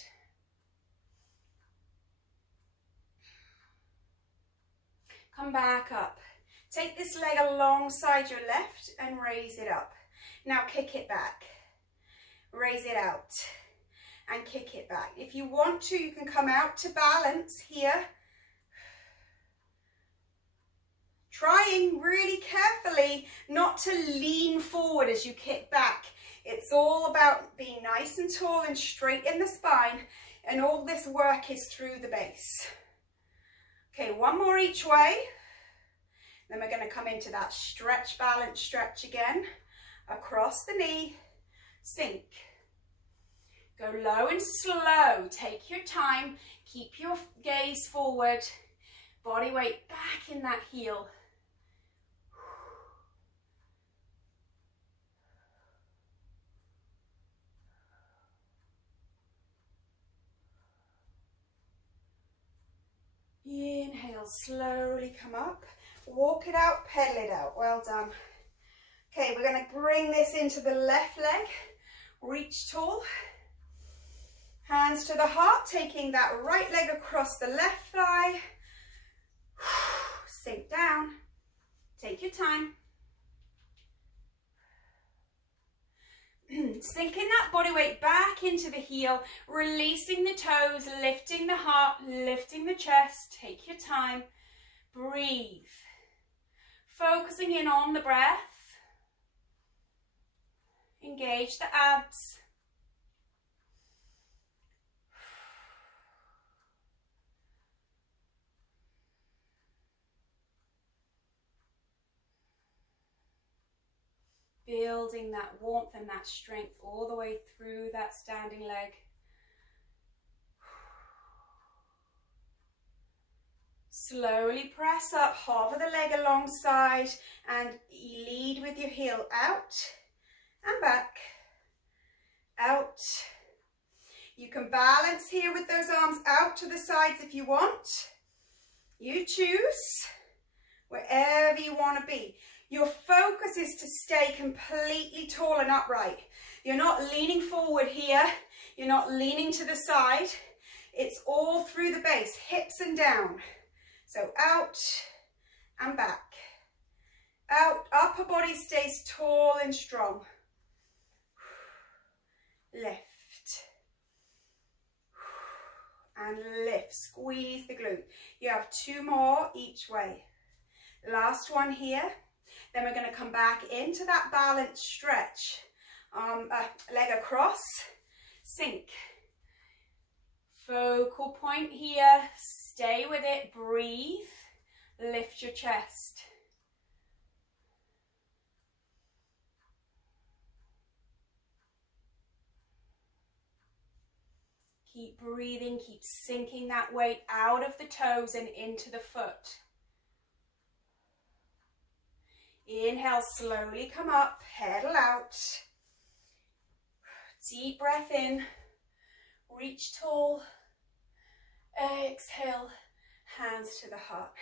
Come back up. Take this leg alongside your left and raise it up. Now kick it back. Raise it out and kick it back. If you want to, you can come out to balance here. Trying really carefully not to lean forward as you kick back. It's all about being nice and tall and straight in the spine, and all this work is through the base. Okay, one more each way. Then we're going to come into that stretch, balance, stretch again. Across the knee, sink. Go low and slow. Take your time. Keep your gaze forward. Body weight back in that heel. Inhale, slowly come up. Walk it out, pedal it out. Well done. Okay, we're going to bring this into the left leg. Reach tall. Hands to the heart, taking that right leg across the left thigh. Sink down. Take your time. Sinking that body weight back into the heel, releasing the toes, lifting the heart, lifting the chest. Take your time. Breathe. Focusing in on the breath. Engage the abs. Building that warmth and that strength all the way through that standing leg. Slowly press up, hover the leg alongside and lead with your heel out and back, out. You can balance here with those arms out to the sides if you want. You choose wherever you want to be. Your focus is to stay completely tall and upright. You're not leaning forward here. You're not leaning to the side. It's all through the base, hips and down. So out and back. Out, upper body stays tall and strong. Lift. And lift, squeeze the glute. You have 2 more each way. Last one here. Then we're going to come back into that balanced stretch. Leg across, sink. Focal point here, stay with it, breathe, lift your chest. Keep breathing, keep sinking that weight out of the toes and into the foot. Inhale, slowly come up, pedal out. Deep breath in, reach tall. Exhale, hands to the heart.